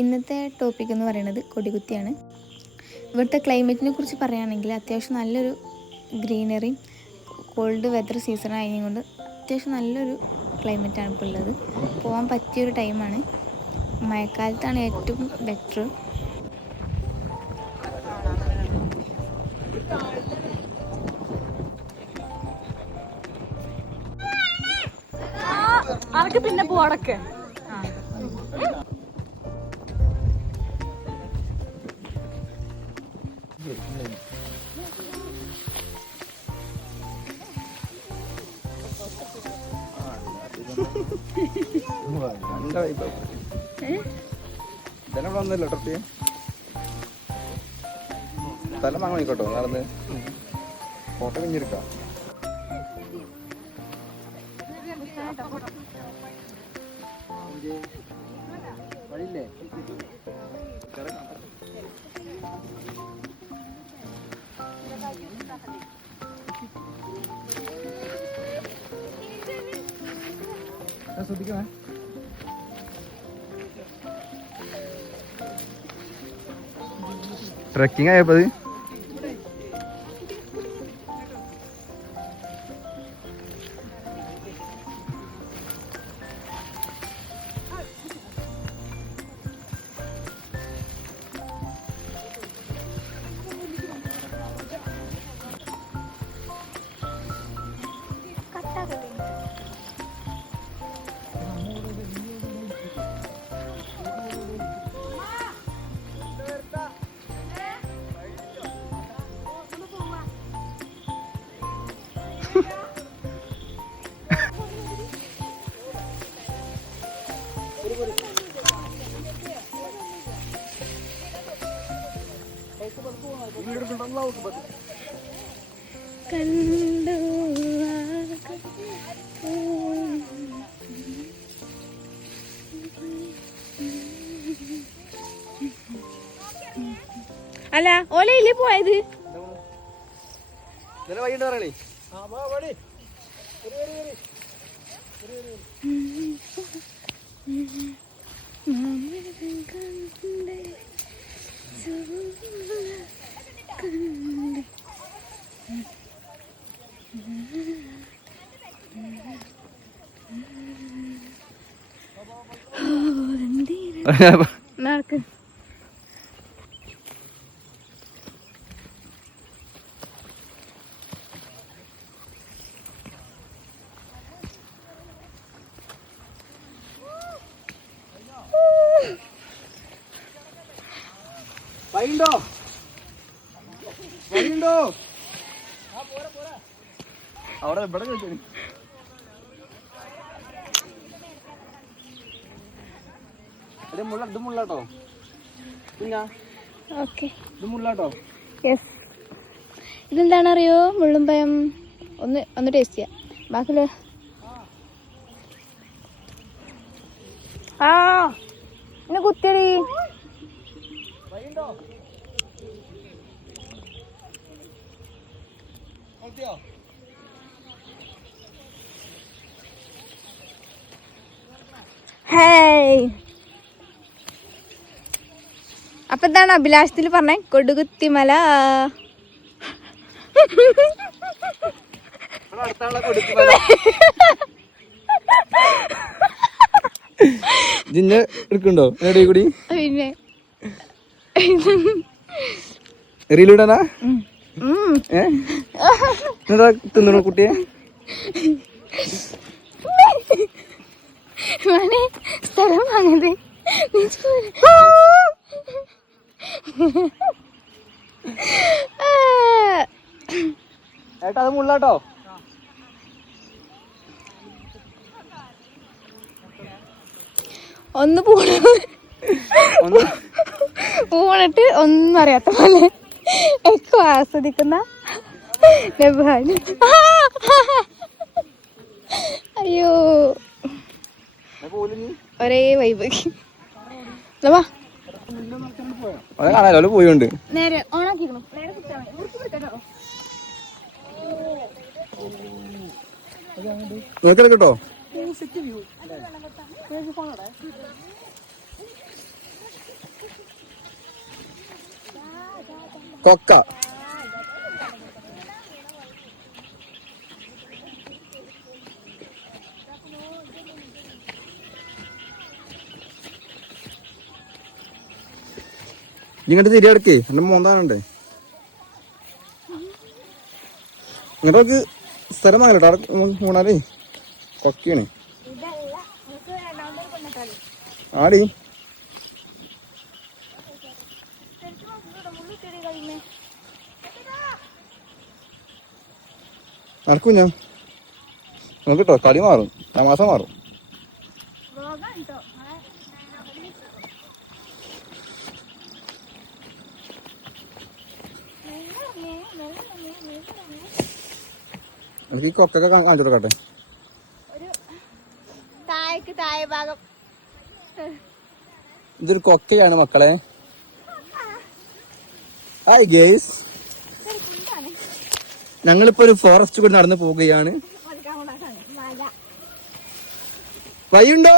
ഇന്നത്തെ ടോപ്പിക് എന്ന് പറയുന്നത് കൊടികുത്തിയാണ്. ഇവിടുത്തെ ക്ലൈമറ്റിനെ കുറിച്ച് പറയുകയാണെങ്കിൽ അത്യാവശ്യം നല്ലൊരു ഗ്രീനറിയും കോൾഡ് വെതർ സീസൺ ആയതുകൊണ്ട് അത്യാവശ്യം നല്ലൊരു ക്ലൈമറ്റാണ് ഇപ്പോൾ ഉള്ളത്. പോകാൻ പറ്റിയൊരു ടൈമാണ്. മഴക്കാലത്താണ് ഏറ്റവും ബെറ്റർ. അവർക്ക് പിന്നെ പോടൊക്കെ സ്ഥലം വന്നല്ലോ ട്രിപ്പ് സ്ഥലം വാങ്ങിക്കോട്ടോ നടന്ന് ഫോട്ടോ കഴിഞ്ഞെടുക്കാം. വഴിയില്ലേ ശ്രദ്ധിക്കണേ. ട്രക്കിംഗ് ആയപ്പോ കണ്ടു അല്ല ഓലയില്ലേ പോയത് വൈകിട്ട് നടക്ക്. വൈകിട്ടോ വൈകിട്ടോ അവിടെ ഇവിടെ ചോദിച്ചു ഇത് മുള്ളാട്ടോ പിന്നെ ഓക്കെ ഇത് മുള്ളാട്ടോ. യെസ്. ഇതെന്താണെന്നറിയോ? മുള്ളുംപഴം. ഒന്ന് ടേസ്റ്റ് ചെയ്യാം. ബാക്കില് എന്നെ കുത്തിയടി. ഹേയ്, അപ്പൊ എന്താണ് അഭിലാഷത്തിൽ പറഞ്ഞേ? കൊടുകുത്തിമല. ജിന്നെ എടുക്കണ്ടോ എവിടെ കൂടി പിന്നെ റീലിടാനാ തിന്നണോ കുട്ടിയെ? സ്ഥലം വാങ്ങത് ഏട്ടാ അത് മുള്ളാട്ടോ. ഒന്ന് പൂണിട്ട് ഒന്നും അറിയാത്ത പോലെ ഒക്കെ ആസ്വദിക്കുന്ന അയ്യോ ഒരേ വൈബ്. കാണാലോ പോയോണ്ട് നേരെ ഓണാക്കിയിരുന്നു. നേരെ കുത്താൻ നോക്കിയാലോ കേട്ടോ. കൊക്ക. ഇങ്ങോട്ട് തിരിയെടുക്കേ എന്റെ മോന്താനുണ്ടേ. ഇങ്ങോട്ട് സ്ഥലം വാങ്ങല്ലോ അവിടെ മൂന്നാലേ കൊക്കയാണ്. ആടി നടക്കും ഞാൻ നോക്കിട്ടോ. കളി മാറും, തമാശ മാറും. എനിക്ക് ഈ കൊക്കൊക്കെ കാണിച്ചു കൊടുക്കട്ടെ. ഇതൊരു കൊക്കയാണ് മക്കളെ. ഹായ് ഗേസ്, ഞങ്ങളിപ്പോ ഒരു ഫോറസ്റ്റ് കൂടി നടന്നു പോവുകയാണ്. വഴിയുണ്ടോ?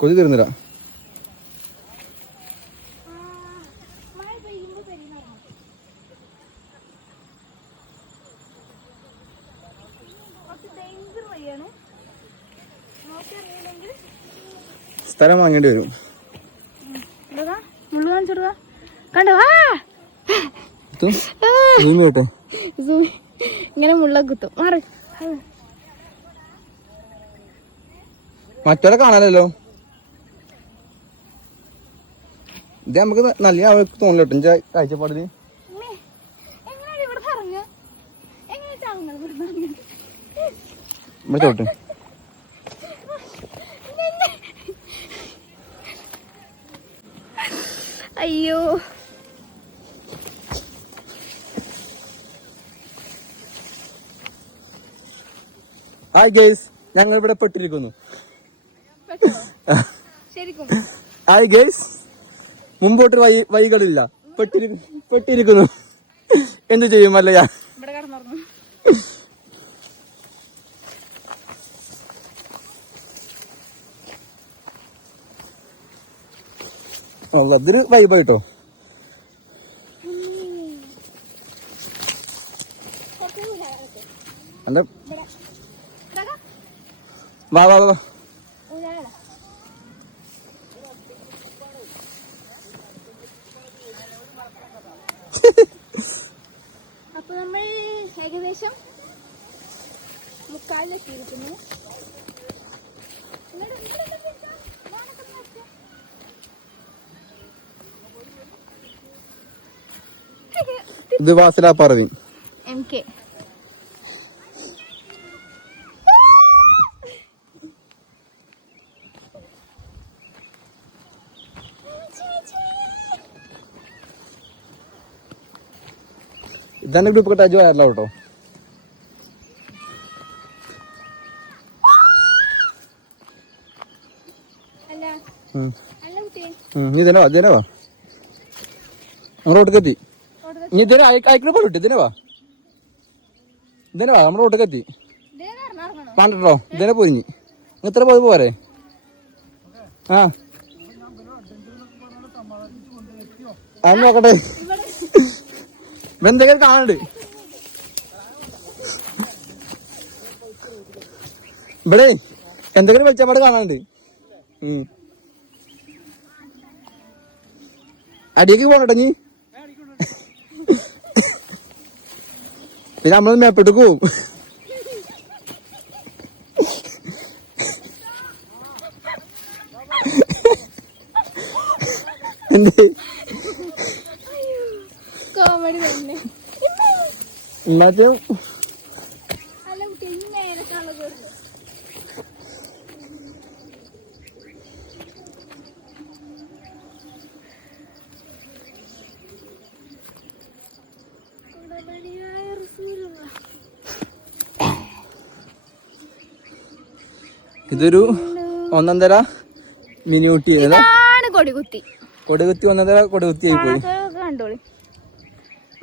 കൊതി തരുന്നില്ല. സ്ഥലം വാങ്ങേണ്ടി വരും. ഇങ്ങനെ മുള്ള കുത്തും. മറ്റൊരെ കാണാനല്ലോ. ഇത് നമുക്ക് നല്ല ആൾക്ക് തോന്നില്ല കേട്ടോ കാഴ്ചപ്പാടില്. ഇവിടെ ചോട്ട് അയ്യോ, ഹായ് ഗേസ്, ഞങ്ങൾ ഇവിടെ പെട്ടിരിക്കുന്നു. ഹായ് ഗേസ്, മുമ്പോട്ട് വഴികളില്ല, പെട്ടിരിക്കുന്നു. എന്ത് ചെയ്യും അല്ലയാ? അതൊരു വൈബായിട്ടോ. അല്ല വാ വാ വാ. അപ്പൊ നമ്മൾ ഏകദേശം മുക്കാലിലെത്തിയിരിക്കുന്നു. ഇത് വാസില പറവി MK. ഇതാണ് ഗ്രൂപ്പ് കെട്ടാജ് വയറില്ല കേട്ടോ. നീ ഇതിനെ വാ, ഇതിനെ വാ, റോഡ് കെത്തി. നീ ഇതിനെ അയക്കണ പോലെ ഇട്ട് ഇതിനെ വാ, ഇതിനെ വാ, നമ്മുടെ റോഡ് കെത്തി വേണ്ടോ. ഇതിനെ പോയി ഇത്ര പോയി പോരെ. ആ അത് നോക്കട്ടെ, എന്തൊക്കെ കാണണ്ട് ഇവിടെ. എന്തെങ്കിലും വെച്ചപ്പാട് കാണാനുണ്ട്. അടിയേക്ക് പോകണട്ടോ നീ. പിന്നെ നമ്മൾ മേപ്പിട്ട് പോവും. എന്ത് കോമഡി തന്നെ. ഇന്നത്തെ ഇതൊരു ഒന്നര മിനിയൂട്ടി കൊടികുത്തി. കൊടികുത്തി ഒന്നര കൊടികുത്തി ആയി പോയി. കണ്ടോളി,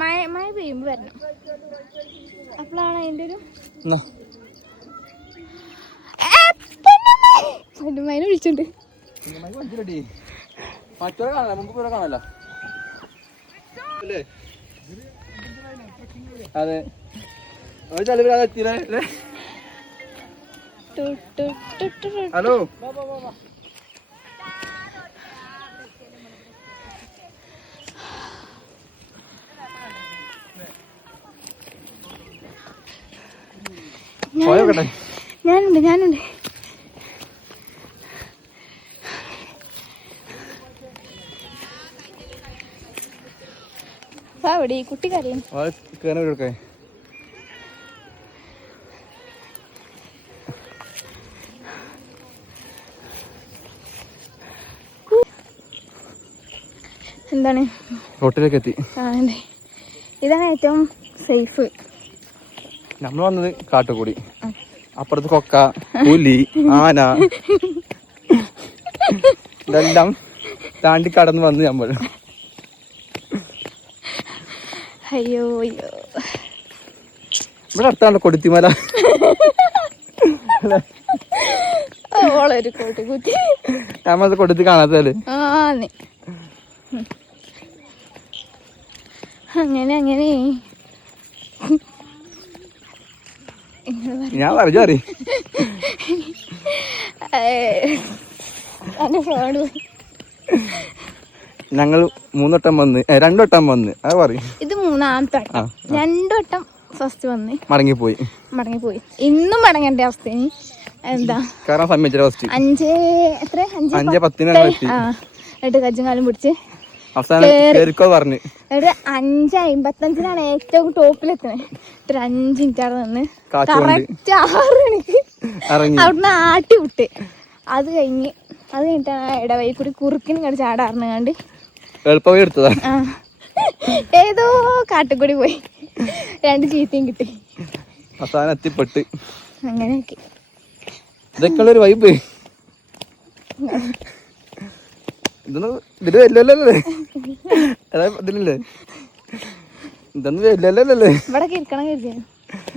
മഴ പെയ്യുമ്പോൾ വരണം. അപ്പോഴാണ് അതിൻ്റെ ഒരു മൈനെ വിളിച്ചിട്ടുണ്ട്. അതെ ഹലോ ഞാനുണ്ട്. അവിടെ ഈ കുട്ടി കരയും. എന്താണ് റോട്ടിലേക്ക് എത്തി. ഇതാണ് ഏറ്റവും സേഫ്. നമ്മൾ വന്നത് കാട്ടുകൂടി, അപ്പുറത്ത് കൊക്ക, പുലി, ആന ഇതെല്ലാം താണ്ടി കടന്ന് വന്ന് നമ്മൾ. അയ്യോ ഇവിടെ അടുത്താണല്ലോ കൊടുത്തിമല. ഓളൊരു കോട്ടുകുത്തി നമ്മളത് കൊടുത്തി കാണാത്തല്ലേ. അങ്ങനെ ഞാൻ പറഞ്ഞു അറി ഞങ്ങൾ 3 വട്ടം വന്ന് 2 വട്ടം വന്ന് അത് പറയും. ഇത് 3ാമത്തെ വട്ടം. 2 വട്ടം ഫസ്റ്റ് വന്ന് മടങ്ങിപ്പോയി. ഇന്നും മടങ്ങേണ്ട അവസ്ഥ. എന്താ കാരണം സമ്മതിച്ചില്ല. ഫസ്റ്റ് 5:10 കജ്ജും കാലും പിടിച്ച് അവസാനം 5:55 ഏറ്റവും ടോപ്പിലെത്തുന്നത്. 5 മിനിറ്റ് അവിടെ നിന്ന് കറക്റ്റ് 6 മണിക്ക് അവിടുന്ന് ആട്ടി വിട്ട്. അത് കഴിഞ്ഞിട്ടാണ് ഇടവഴി കൂടി കുറുക്കിനും കണ്ട് ചാടാറുണ്ട്. എളുപ്പമായി എടുത്തതാ. ഏതോ കാട്ടുകൂടി പോയി 2 ചീത്തയും കിട്ടി. അവസാനം എത്തിപ്പെട്ട് അങ്ങനെയൊക്കെ. ഇതൊക്കെ ഉള്ളൊരു വൈബ്. ഇതില് വരില്ലല്ലേ ഇതിലല്ലേ ഇതൊന്നും വരില്ലല്ലേ. ഇവിടെ ഇരിക്കണം കരുതിയ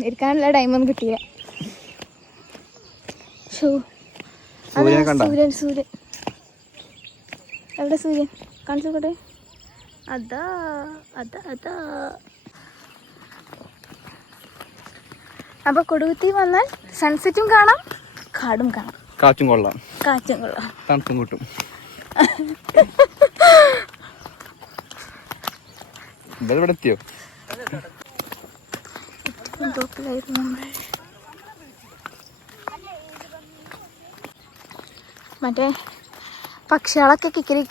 ഇരിക്കാനുള്ള ടൈമൊന്നും കിട്ടിയില്ല. സൂര്യൻ എവിടെ സൂര്യൻ കാണിച്ചോട്ടെ. അതാ അപ്പൊ കൊടുകുത്തി വന്നാൽ സൺസെറ്റും കാണാം, കാടും കാണാം, കാറ്റും കൊള്ളാം, തണുപ്പും കിട്ടും. ഇവിടെ എത്തിയോ? മറ്റേ പക്ഷികളൊക്കെ കിക്കിരി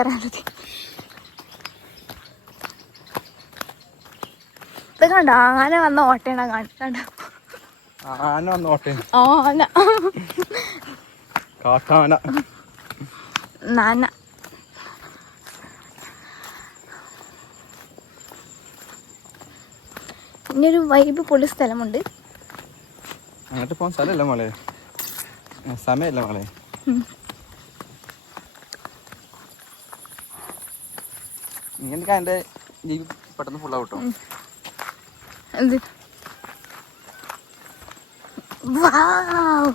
അറിയാനത്. ഇത് കണ്ടോ ആന വന്ന ഓട്ടേണ കണ്ടോ? ആന വന്ന ഓട്ടേണ കാട്ടാന നാന. പിന്നൊരു വൈബ് പൊളി സ്ഥലമുണ്ട്. അങ്ങോട്ട് പോകാൻ സ്ഥലമല്ല മോളെ, സമയമല്ല മോളെ. ഇങ്ങനൊക്കെ എൻ്റെ ജീവി പെട്ടെന്ന് ഫുള്ളാവട്ടോ. എന്ത് വാവ്.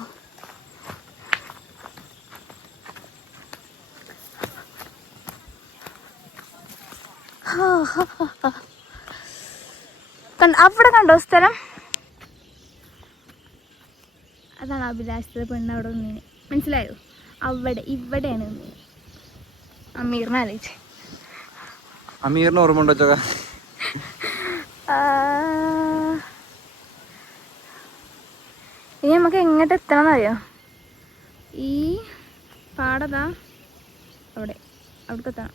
അവിടെ കണ്ടോ സ്ഥലം? അതാണ് അഭിലാഷത്തെ പെണ്ണ് അവിടെ നിന്നീന്. മനസ്സിലായോ? ഇവിടെയാണ് നിന്നീന്. അമീറിനെ ആലോചിച്ച്. അമീറിന് ഓർമ്മ ഉണ്ടോ ചോക്ക? ഇനി നമുക്ക് എങ്ങോട്ട് എത്തണം അറിയോ? ഈ പാടതാ അവിടേക്ക് എത്തണം.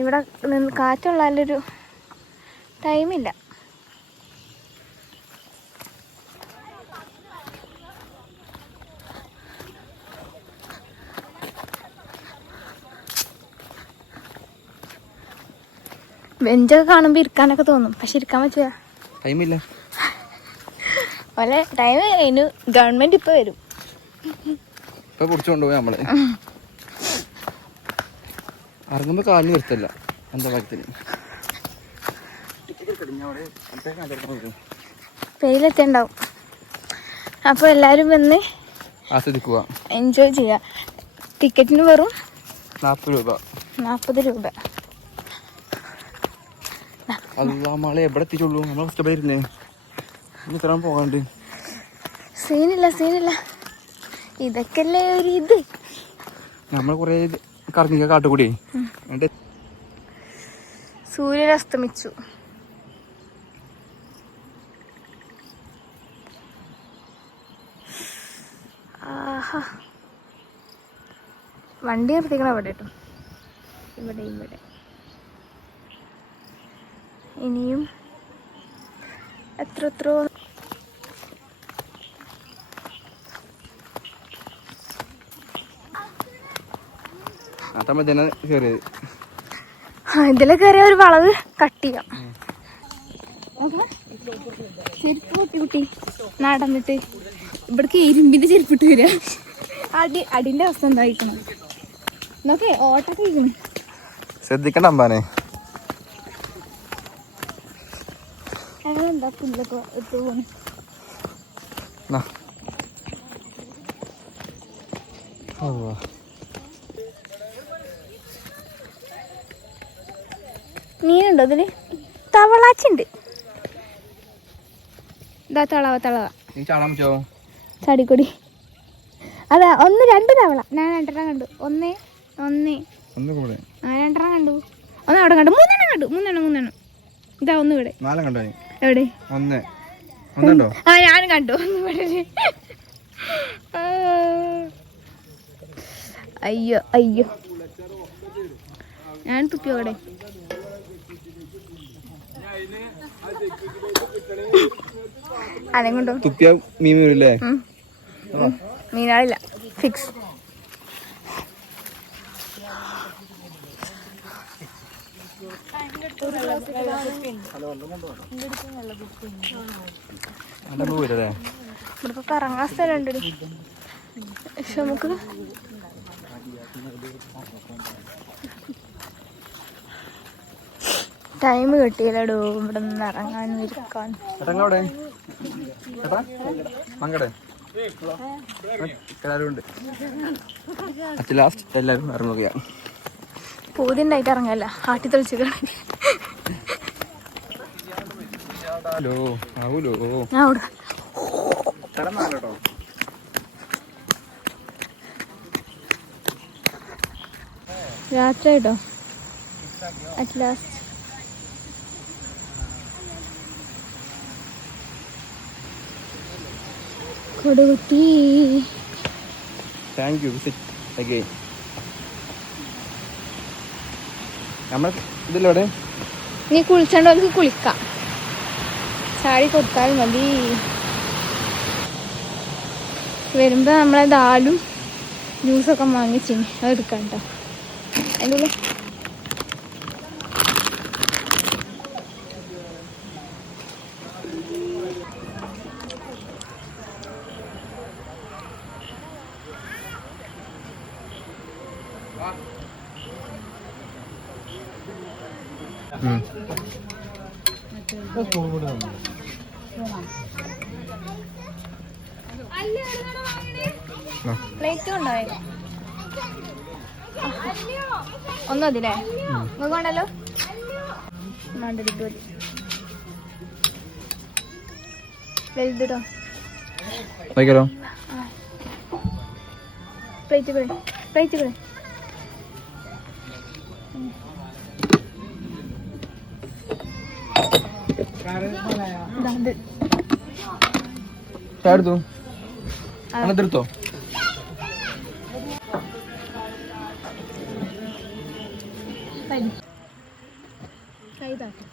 ഇവിടെ നിന്ന് കാറ്റുള്ളൊരു ടൈമില്ല. ബെഞ്ചൊക്കെ കാണുമ്പോൾ ഇരിക്കാനൊക്കെ തോന്നും, പക്ഷെ ഇരിക്കാൻ പറ്റില്ല, ടൈമില്ല. പോലെ ടൈം കഴിഞ്ഞു. ഗവൺമെന്റ് ഇപ്പൊ വരും, ഇപ്പൊ പിടിച്ചോണ്ടുപോയി നമ്മളെ. ഇറങ്ങുമ്പോ കാലിന് വരുത്തല്ല. എന്താ ഭാഗ്യത്തിന് പേരിലെത്തിണ്ടാവും. അപ്പോൾ എല്ലാവരും വന്ന് ആസ്വദിക്കുക, എൻജോയ് ചെയ്യുക. ടിക്കറ്റിന് വെറും 40 രൂപ. 40 രൂപ. നമ്മളെ എവിടെ എത്തിച്ചുള്ളൂ? നമ്മൾ കഷ്ടപ്പെട്ടിരുന്നേ. ഇനി ഇത്ര പോകാണ്ട്. സീനില്ല. ഇതൊക്കെയല്ലേ ഒരു ഇത്. നമ്മൾ കുറേ കറങ്ങിക്ക കാട്ടുകൂടി. സൂര്യൻ അസ്തമിച്ചു. ആഹാ, വണ്ടി നിർത്തിക്കണം അവിടെ കേട്ടോ. ഇവിടെ ഇനിയും എത്രയോ ഇതിലെ കയറിയ ഒരു വളവ് കട്ട് ചെയ്യാം. ചെരുപ്പ് കുട്ടി നടന്നിട്ട് ഇവിടേക്ക് ഇരുമ്പിന്റെ ചെരുപ്പിട്ട് വരിക. അടിന്റെ അവസ്ഥ എന്തായിരിക്കണം എന്നൊക്കെ ഓട്ടൊക്കെ ഇരിക്കണം. ശ്രദ്ധിക്കണ്ട അമ്പാനെ. ഞങ്ങളെന്താ പുല്ലൊക്കെ ഇട്ട് പോണു. മീനുണ്ടോ അതില്? തവളാച്ചുണ്ട്. ഇതാ തളവ ചാടിക്കൊടി. അതാ 1 2 തവള. ഞാൻ 2 കണ്ടു. 1 1 2 കണ്ടു. 1 അവിടെ കണ്ടു. 3 കണ്ടു. 3 ഇതാ 1 ഇവിടെ. എവിടെ? ആ ഞാനും കണ്ടു. 1 ഇവിടെ. അയ്യോ ഞാൻ തുപ്പിയോടെ. അതെങ്ങോട്ടോ തുപ്പിയ മീൻ വരില്ലേ? മീനാളില്ല. ഫിക്സ്. ഇവിടെ കറങ്ങാൻ സ്ഥലമുണ്ട്. പക്ഷെ നമുക്ക് ടൈം കിട്ടിയില്ലടോ ഇവിടെ നിന്ന് ഇറങ്ങാനും ഇരിക്കാനും. എല്ലാരും ഇറങ്ങുകയാണ്. പൂതിണ്ടായിട്ട് ഇറങ്ങല്ല, ആട്ടി തെളിച്ചിട്ട്. രാത്രി ആയിട്ടോ at last. Kodukuthi. Thank you. Visit again. നമ്മൾ ഇതിലൂടെ നീ കുളിച്ചോണ്ടവർക്ക് കുളിക്കാം. ചാടി കൊടുത്താൽ മതി. വരുമ്പോ നമ്മളെ ദാലും ജ്യൂസൊക്കെ വാങ്ങിച്ചിന് അതെടുക്കാം കേട്ടോ. അതിൻ്റെ ഉള്ളിൽ പ്ലേറ്റ് കൊണ്ടുപോയി ഒന്നും അതിലേ നിങ്ങൾക്ക് വേണ്ടല്ലോ. വലുതിടോ പ്ലേറ്റ് പ്ലേറ്റ് എടുത്തോ. കൈ താട്ടി